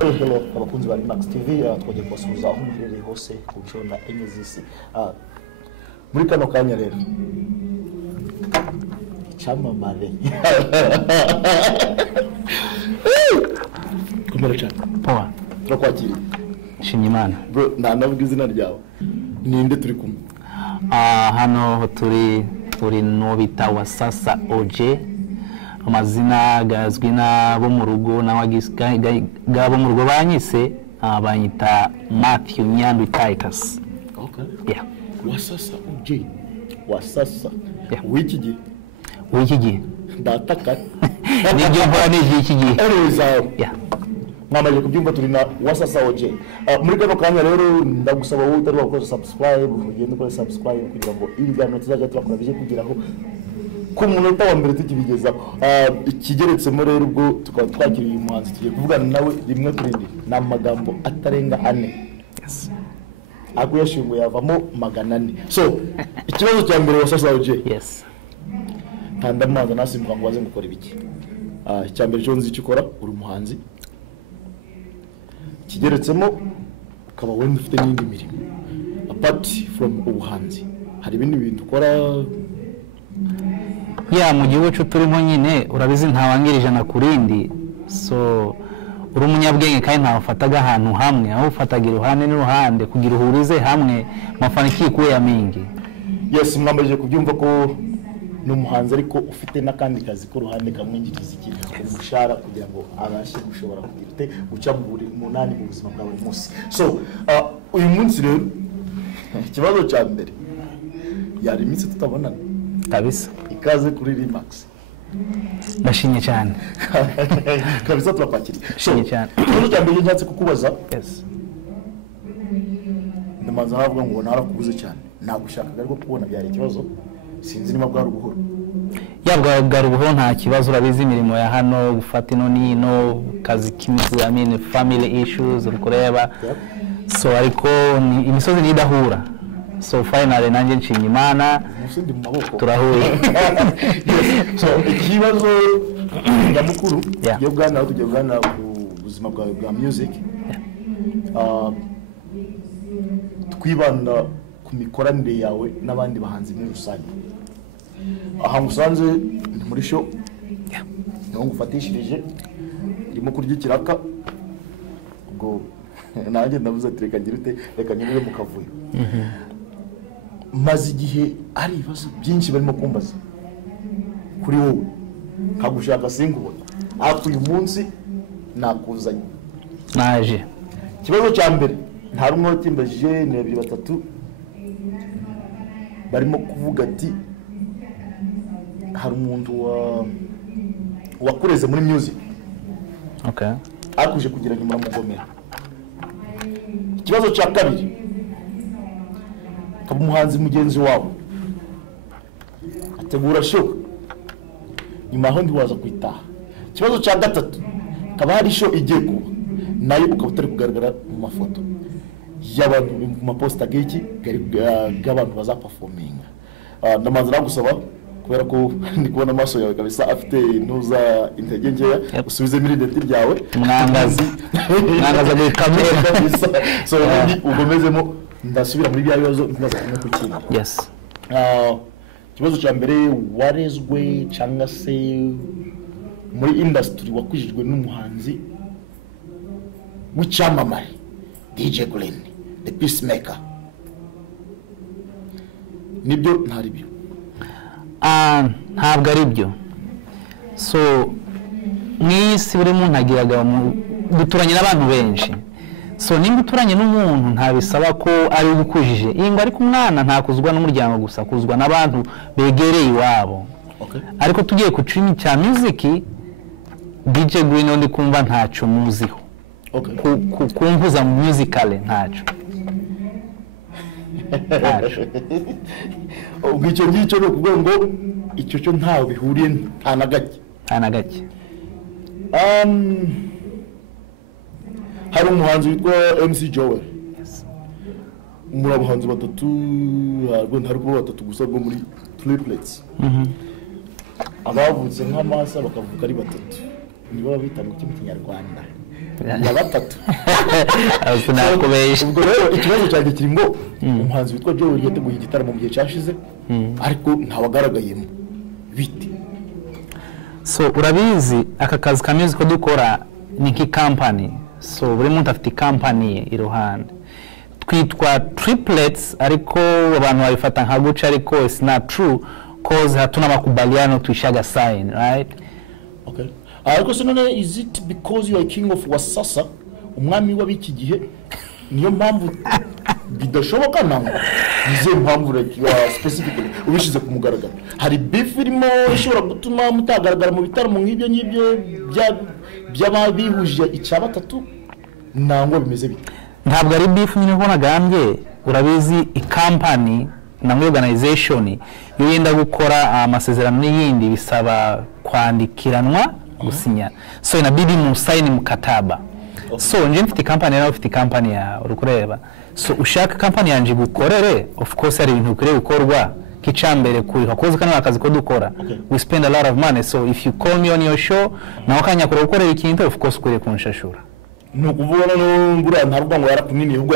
Hello abakunzi ba Max TV twagiye kubasuhuza aho muherereye hose ku nshona enye z'isi. Muri kano kanya rero chamamare kumera cyane poa turakwakira Shimimana bro nanavuga izina ryawe ninde turi kumwe hano turi no bita Wasasa OJ amazina gazwi nabo mu rugo gabo mu rugo banyise banyita Matthew Nyandu Titus. Okay. Yeah. Wasasa OJ. Wasasa. Yeah. Wiki dataka nibyo mbona n'iki gihe. Anyways, yeah. Mwamaje kubyumva turi na Wasasa OJ. Muri kano kanya rero ndagusaba wowe utari wakoze subscribe ugende ukore subscribe kugira ngo ibiganiro tuzajya turakora bije kugeraho ku munota wa mbere tukibigeza. Ikigeretsemo rero ubwo tukaba twakiriye uyu muhanzi tugiye kuvugana nawe rimwe turindi n'amagambo atarenga 4. Yes. Ako yashingo yavamo 400. So ikibazo cya mbere Wasasa OJ. Yes. Tandamaza nasimbuka ngo waze gukora ibiki. Icya mbere cyo nzi cyukora uri umuhanzi. Kigeretsemo ukaba wenda ufite n'indi mirimo. Apart from ubuhanzi hari ibindi bintu ukora. Ya mu gihugu cyo turimo nyine urabizi ntawangirije na kurindi, so uri umunyabwenge kandi ntawafataga ahantu hamwe aho ufataga iruhande n'uruhande kugira uhurize hamwe mafanikio kuwe ya mingi. Yes, mwambaje kubyumva ko n'umuhanzi ariko ufite nakandi kazi ko ruhande kamwinjiriza iki umushara kugira ngo abashe gushobora kugirite guca mu munani mu buzima bwa buri munsi. So uyu munsi rero ikibazo cya mbere yari iminsi tutabonana Kabisa. Ikaze kuri Remax. Ndashimye cyane. Kabisa turakwakiriye. Ndashimye cyane. Ikibazo cya mbere nshatse kukubaza. Yes. Ndamanza havuga ngo narakubuze cyane. Nagushakaga ariko kubona byari ikibazo. Sinzi niba bwari ubuhoro. Yabwagara ubuhoro nta kibazo urabizi imirimo ya hano gufata ino kazi k'imizi family issues ukureba. Yep. So ariko ni imisozi nidahura. So finally nanjye nshimye Imana Musindi mu maboko. turahuye. So ikibazo nyamukuru Yeah. yo bwana tugiye bwana ku buzima bwa music. Twibanda ku mikoranire yawe n'abandi bahanzi muri rusange. Aha musanze ni muri show. Yeah. Niho ngufatishirije ndimo kurya ikiraka ubwo nanjye ndavuze ati reka ngirute reka nyine mu kavuyo. Maze igihe ari ibibazo byinshi barimo kumbaza kuri wowe kagushaka singubona ako uyu munsi nakuzanye Naje. ikibazo cya mbere nta rumwe wakimbajije ni 2-3 barimo kuvuga ati hari umuntu wakureze muri music. Okay. Akuje kugira nyuma mugomera. Ikibazo cya kabiri kaba umuhanzi mugenzi wawe ategura show nyuma aho ndiwaza kwitaha. Ikibazo cya gatatu kaba hari show igiye kuba nayo ukaba utari kugaragara mu mafoto y'abantu mu maposta geki g'abantu bazaperforminga. Ndamanza nagusaba kubera ko ndi kubona amaso yawe kabisa afite nuza intege ngeya usubize muri identity ryawe mwangaza muri kamera kabisa. So ugomezemo ndasubira muri bya bibazo ntibaza kumwe kukinga. Yes. Ikibazo cya mbere warezwe cyangwa se muri industry wakwijijwe n'umuhanzi w'icyamamare DJ Glen the Peacemaker. Nibyo ntari byo. Ntabwo ari byo. So mwisi buri muntu agiraga guturanye n'abantu benshi. So nimba uturanye n'umuntu ntabisaba ko ari gukujije. Ingo ariko umwana ntakuzwa n'umuryango gusa kuzwa n'abantu begereye iwabo. Okay. Ariko tugiye ku cumi cya music DJ Green ndi kumva ntaco muziho. Okay. Kumvuza mu musicale ntaco. Ubwo ngicyo no kuvuga ngo icyo cyo ntawe bihuriye nta na gake. Hari umuhanzi witwa MC Joel. Yes. Muri abahanzi batatu hari kuba batatu gusa bwo muri triplets. Abavutse nk'amasa bakavuka ari batatu. Nibo babita mu Kinyarwanda. ya batatu sinakubesha. ubwo rero ikibazo cyanjye kirimo umuhanzi witwa Joel yateguye igitaramo mu gihe cyashize ariko ntawagaragayemo bite. So urabizi aka kazi ka music dukora ni company, so buri muntu afite company iruhande twitwa triplets, ariko abantu babifata nka guca ariko it's not true cause hatuna makubaliano tuishaga sign, right? Okay. Ariko so none is it because you are king of Wasasa umwami w'abiki gihe niyo mpamvu bidashoboka namwe nize mpamvu specifically ubishize ku mugaragaro hari beef irimo ishobora gutuma mutagaragara mu bitaramo nk'ibyo by'ababihuje icya batatu nangwa bimeze bite? Ntabwo ari beef nyine ko nagambye, urabizi company na organization iyo yenda gukora amasezerano n'iyindi bisaba kwandikiranwa gusinya, so inabidi musaini mkataba. So nje mfite company nawe ufite company ya urukureba, so ushaka company yanje gukorere, of course ari ibintu ukwiye gukorwa kicambere kuri hakoze kana akazi ko dukora. We spend a lot of money, so if you call me on your show na wakanya kora gukorera ikintu, of course ukwiye kunshashura. Nukubona no ngura ntabwo ngo yarakunini ubwo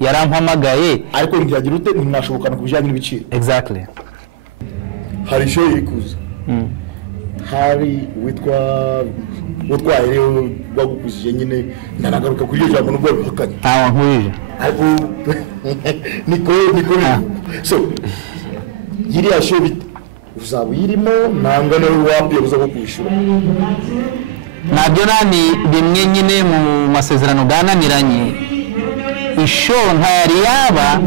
yarampamagaye ariko ntiyagira ute ntimwashobokana kubijanye n'ibiciro. Exactly. Hari show ikuza hari witwa rero bagukuzije nyine ndanagaruka kuri iyo jambo nubwo bihakanye nkwije ariko niko so yiriya show bite uzaba yirimo nanga nawe wapiye uza kwishura nabyo nani bimwe nyine mu masezerano gananiranye isho ntayari yaba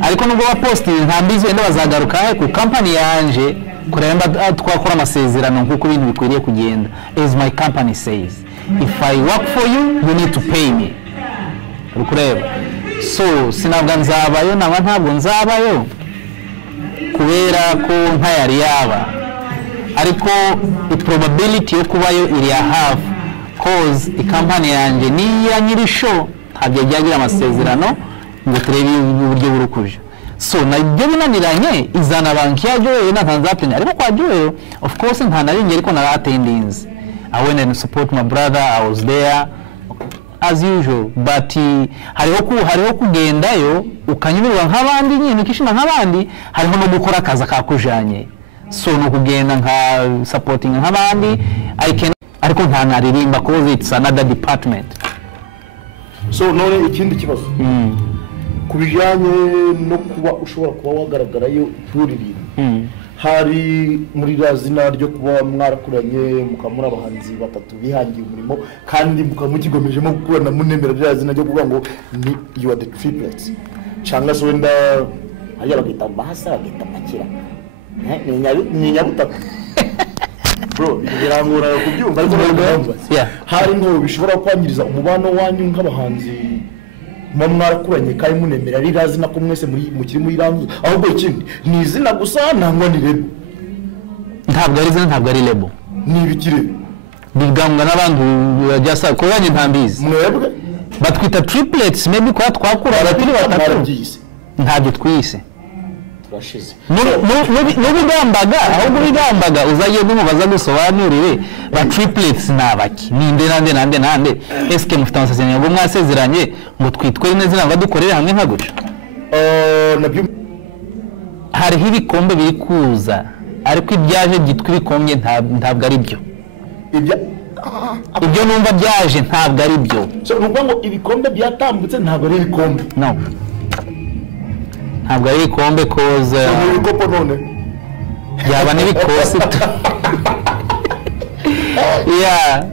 ariko nubwo baposti ntambizi wenda bazagaruka ku company yanje kuremba twakora amasezerano nkuko ibintu bikwiriye kugenda. As my company says, if I work for you need to pay me. Ukureba so sinabwa nzabayo naba ntabwo nzabayo kubera ko ntayari yaba ariko probability yo kubayo iri half cause company yanje ni ya nyiri show ntabyo yagira amasezerano ngo turebe uburyo burukuje. So na ibyo binaniranye izana banki ya Joel na Tanzania ariko kwa Joel of course nta naringe ariko na attendance. I went and support my brother, I was there as usual, but hariho kugendayo ukanyurwa nk'abandi nyine ukishima nk'abandi, hariho no gukora akazi kakujanye, so no kugenda nka supporting nk'abandi ariko nta naririmba cause it's another department. So none ikindi kibazo kubijanye no kuba ushobora kuba wagaragarayo turirimba hari muri razina ryo kuba mwarakuranye mukamura abahanzi batatu bihangiye umurimo kandi mukamukigomejemo gukorana munemera razina ryo kuvuga ngo ni you are the triplets cyangwa se wenda ayara gita bahasa gita makira ni nyabutatu bro birangora kubyumva ariko hari ngo bishobora kwangiriza umubano wanyu nk'abahanzi mwarakuranye kandi munemera ari razina ko mwese mukiri muri ranzu ahubwo ikindi ni izina gusa nangwa ni lebo ntabwo ari izina ntabwo ari lebo ni ibikire bigambwa n'abantu bajya ko banye ntambizi mwebwe batwita triplets maybe kwa twakura batiri batatu ntabyo twise turashize n'ubigambaga ahubwo bigambaga uzagiye n'umubaza gusobanurire ba triplets nabaki ninde nande eske mufite amasezerano ngo mwasezeranye ngo twitwe neza nanga dukorere hamwe nka guca nabyo hariho ibikombe biri kuza ariko ibyaje gitwa ibikombe ntabwo ari byo ibyo numva byaje ntabwo ari byo so nuko ngo ibikombe byatambutse ntabwo ari ibikombe no ntabwo ari ibikombe koza ibikopo none yaba n'ibikosi yeah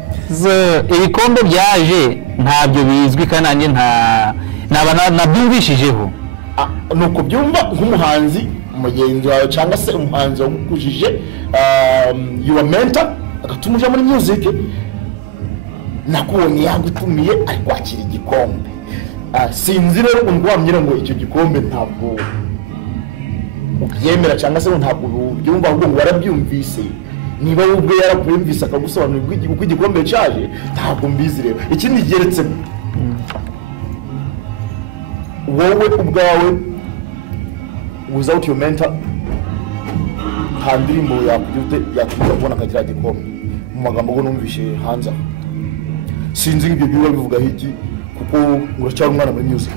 so ibikombe byaje ntabyo bizwi kandi nanjye nabyumvishijeho nuko byumva nk'umuhanzi umugenzi wawe cyangwa se umuhanzi wagukujije your mentor agatumuje muri music nakubonye yagutumiye ari kwakira igikombe sinzi rero ngo wamnyira ngo icyo gikombe ntabwo ubyemera cyangwa se ntabwo byumva ahubwo ngo warabyumvise niba ubwo yarakwumvise akagusobanurira uko igikombe cyaje ntabwo mbizi rero ikindi geretse wowe ubwawe without your mentor nta ndirimbo yakujya kubona akagira igikombe mu magambo ngo numvishe hanze sinzi nk'ibyo biba bivuga iki kuko uracyari umwana muri music.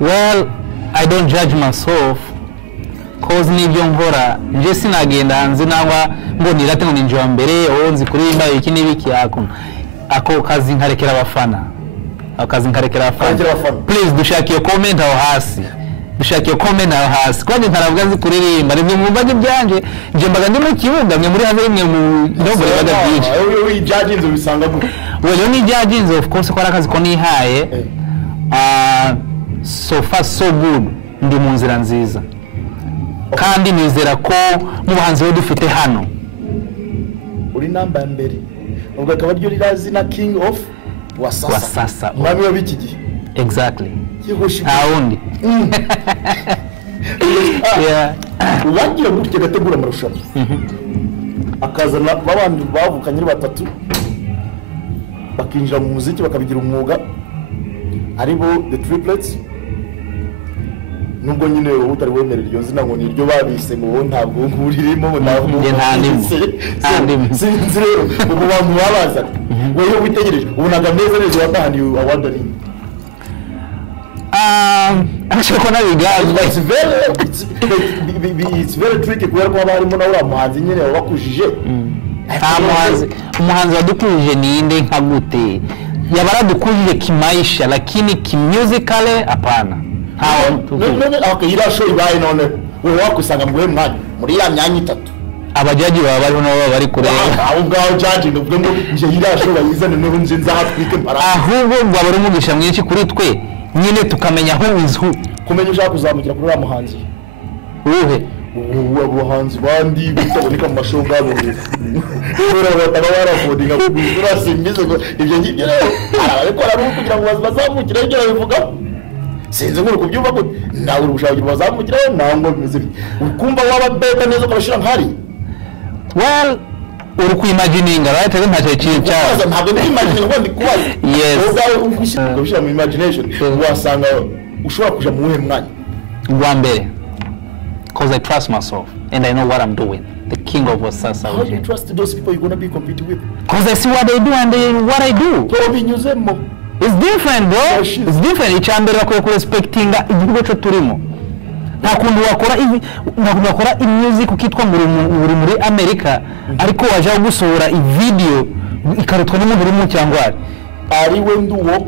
Well, I don't judge myself cause nibyo nkora nje sinagenda hanze nangwa ngo nirate ngo ninjye wa mbere nzi kuririmba iki n'ibiki ako kazi nkarekera abafana please dushakiye comment aho hasi kwanje ntaravuga nzi kuririmba nibyo mumbaje byanje nje mbaga ndi mu kibuga mwe muri hanze rimwe mu ndogore baga byinshi we judging bisanga gute well ni judging of course kwa akazi ko nihaye so far so good ndi mu nzira nziza kandi nizera ko mu bahanzi dufite hano uri namba ya mbere ubwo akaba ryo rirazi na king of wasasa mwami wa biki gihe exactly yihoshi awundi ubangiye gutya gategura amarushanwa akazana babandi bavukanye ari batatu bakinjira mu muziki bakabigira umwuga aribo the triplets nubwo nyine utari wemerera iryo zina ngo niryo babise ngo ntabwo nguririmo ntabwo sinzi rero ubu bantu babaza wewe witegereje ubonaga neza watahani award ari ashaka nabigaza it's very tricky kubera ko abarimo na ura muhanzi nyine wabakujije umuhanzi wadukujije ninde nka gute yabaradukujije kimaisha lakini kimmusically hapana okay irasho ibaye none wewe wakusanga mwe mwanya muri ya myanya itatu abajaji baba bari nabo bari kureba aho ngaho judge ndubwo ngo nje irasho bayizane no nje nzahatwike mpara ahubwo ngo abari umugisha mwinshi kuri twe nyine tukamenya who is who kumenya ushaka kuzamukira kuri muhanzi abahanzi bandi bitaboneka mu mashoga abo rero batabara fodinga kubura simbize ibyo ngibyo rero arabikora kugira ngo bazamukire ibyo bivuga sinzi ngo kubyumva ko nawe urushaka bazamukira nangwa bimeze ukumva waba beta neza ukabashira nkari well uri kwimagininga right nta cyo cyaza ntabwo ndi imagining ngo ndi kubaza yes ubwo mu imagination wasanga ushobora kuja mu wuhe mwanya ngwa mbere because I trust myself and I know what I'm doing. The king of Wasasa. How do you trust those people you're going to be competing with? Because I see what they do and what I do. It's different, bro. It's different. It's ambere bakwiye respectinga igihugu cyo turimo. Nta kuntu wakora music ukitwa muri America ariko waje gusohora video ikarutwa n'umuntu mu cyangwa ari we nduwo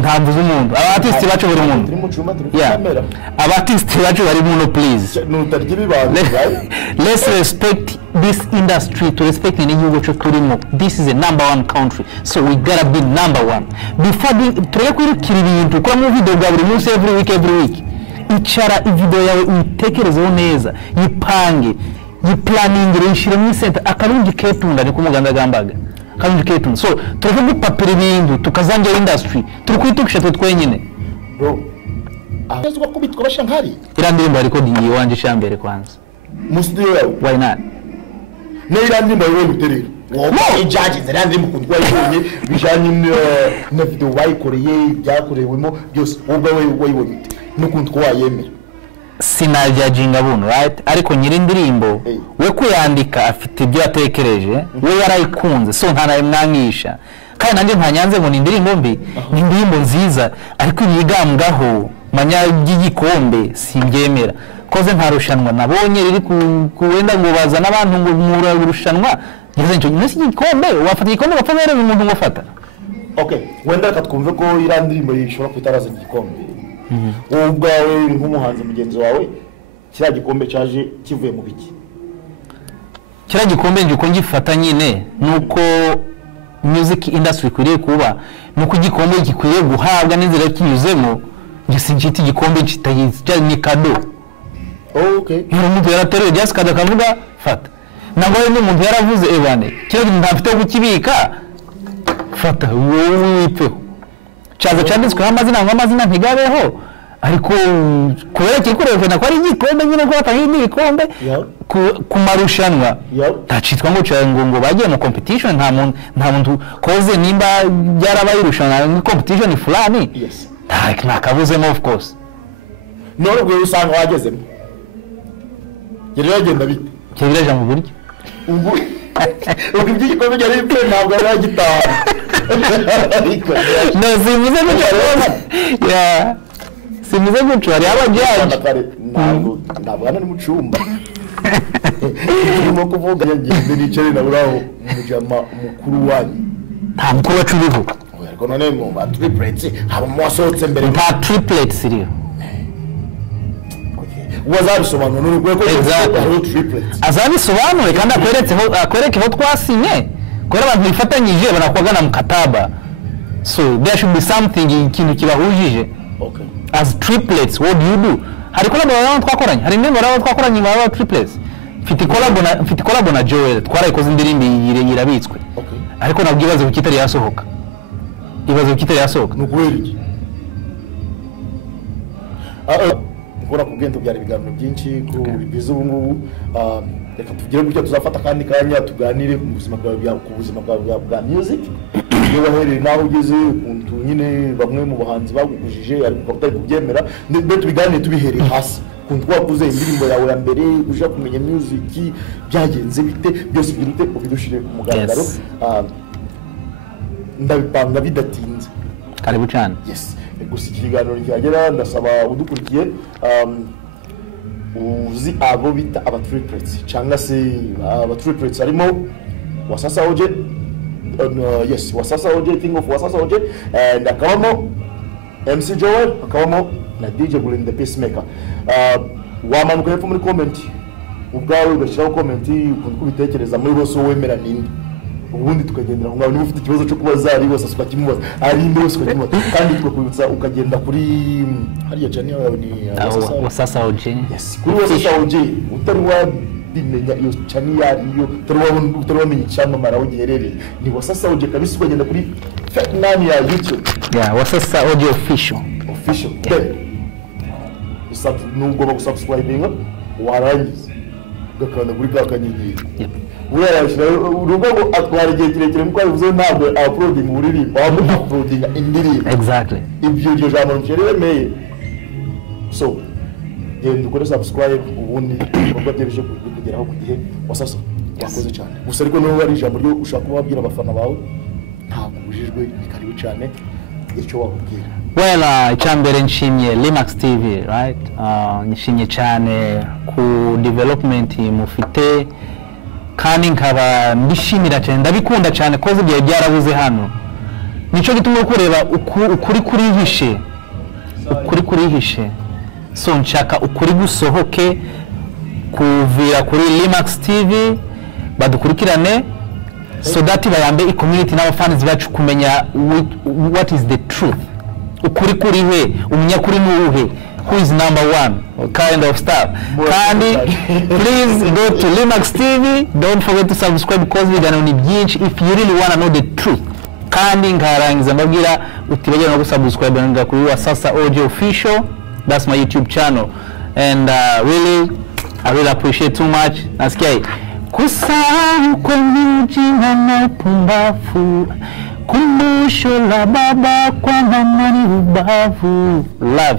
nta mvuze umuntu abartist bacu bari umuntu abartist bacu bari umuntu please let's respect this industry to respect the new culture turimo. This is a #1 country so we gotta be #1 before turi kwirukira ibintu kwa mu video bwa buri munsi every week icara video yawe itekerezeho neza yipange yiplanning rishire mu center akarungi ketunda ni kumuganda gambaga kanjiketu so turavuga papira ibintu tukazangira industry turikwitukisha twenyine bro ahazwa kubitwa bashankari irandirimbo ariko ndi wanje cyambere kwanza musdiyo yawe why not ne irandirimbo yawe uterera wowe ijaji irandirimbo kundwa yibonye bijanye na video wayikoreye byakorewemo byose ubwo wewe wayibonye n'ukundwa wayemera sinajajinga buno right ariko nyiri indirimbo we kuyandika afite ibyo yatekereje we yarayikunze so ntana mwangisha kandi nanjye ntanyanze ngo ni indirimbo mbi ni indirimbo nziza ariko yigambwaho manya y'igikombe simbyemera koze ntarushanwa nabonye riri kuwenda ngo bazana abantu ngo murarushanwa ngeze cyo nisi igikombe wafata igikombe bapfamere umuntu ngofata okay wenda katwumve ko irandirimbo yishobora kwitaraza igikombe ubwawe nk'umuhanzi mugenzi wawe kira gikombe cyaje kivuye mu biki kira gikombe nje uko ngifata nyine nuko music industry kuriye kuba nuko gikombe gikwiye guhabwa n'inzira kinyuzemo nje sinjiti gikombe kitayizja ni kado okay umuntu yarateruye just kada kavuga fata nabo n'umuntu yaravuze ebane kira ntafite kukibika fata wowe wipeho cyaza cyanditswe amazina ntigabeho ariko kubera kikurejwe na ko ari igikombe nyine ko batanga igikombe ku marushanwa tacitwa ngo cyangwa bagiye mu competition nta muntu koze nimba byarabaye irushanwa ni competition fulani nta kabuzemo of course none ubwo usanga wagezemo geragenda bite kibiraje mu buryo ubwo uko iby'igikombe cyari bipfe ntabwo ari agitaha no simuze gutyo ya simuze gutyo hari abajaji ntabwo ari mu cyumba urimo kuvuga ngende nicare na buraho umujama mukuru wanyu nta mukuru wacu uriho ariko none mu ba triplets haba mu wasohotse mbere nta triplets iriho wazabisobanura n'ubwo ko ari triplets azabisobanure kandi akwerekeho twasinye kubera abantu bifatanyije banakwagana mukataba so there should be something ikintu kibahujije okay as triplets what do you do hari collab twakoranye hari ndimo twakoranye ba triplets mfite collab na Joel twarayikoze indirimbo yirabitswe okay ariko nabwo ibaze ukitari yasohoka nukubera iki ukora kugenda byari biganiro byinshi ko bibize ubu ngubu reka tugire gutya tuzafata kandi kanya tuganire ku buzima bwa music iyo wahereye naho ugeze kuntu nyine bamwe mu bahanzi bagukujije ariko utari kubyemera ndetse tubiganire tubihereye hasi kuntu wakuze indirimbo yawe ya mbere uje kumenya music byagenze bite byose birute ubidushire ku mugaragaro ndabipanga bidatinze karibu cyane yes gusa ikiganiro cyagera ndasaba udukurikiye uzi abo bita aba triplets cyangwa se aba triplets harimo Wasasa OJ yes Wasasa OJ thing of Wasasa OJ and akabamo MC Joel akabamo na DJ Gulin the Peacemaker wamanuka hepfo muri comment ubwawe ugashyiraho comment ukuntu kubitekereza muri bose wemera ninde ubundi tukagendera ngo niba ufite ikibazo cyo kuba zari bose asukakimubaza ari inde bose ukakimubaza kandi tukakwibutsa ukagenda kuri hariya channel yawe ni Wasasa OJ yes kuri Wasasa OJ utari wabimenya iyo channel yariyo utari wamenya cyamamara aho giherereye ni Wasasa OJ kabisa ukagenda kuri nani ya YouTube yeah Wasasa OJ official nubwo bagusubscribinga warangiza ugakanda kuri ka kanyenyeri urayashira urugo ngo atwara igihe kirekire muko bivuze ntabwo uploading uririmba uploading indirimbo exactly ibyo jambo nceremeye so genda ukore subscribe ubundi ubwo byebije kugeraho ku gihe Wasasa wakoze cyane gusa ariko no ari ijambo ryo ushaka kubabwira abafana bawe ntabwo bujijwe ni karibu cyane icyo wakubwira icyambere nshimye Limax TV right nishimye cyane ku development mufite kandi nkaba mbishimira cyane ndabikunda cyane koze bya byarabuze hano nico gituma kureba ukuri kurihishe so nshaka ukuri gusohoke kuvira kuri Limax TV badukurikirane so that bayambe community n'abafans bacu kumenya what is the truth ukuri kurihe umunyakuri nuwuhe who is number one kind of stuff kandi please go to Limax TV don't forget to subscribe because we gonna need byinshi if you really want to know the truth kandi ngarangiza mbabwira utibagera no gusubscribe nanga kuri Wasasa OJ official that's my YouTube channel and really I really appreciate too much nasikia kusahau kwenye ujinga na pumbafu kumbusho la baba kwa mama ni ubavu love you.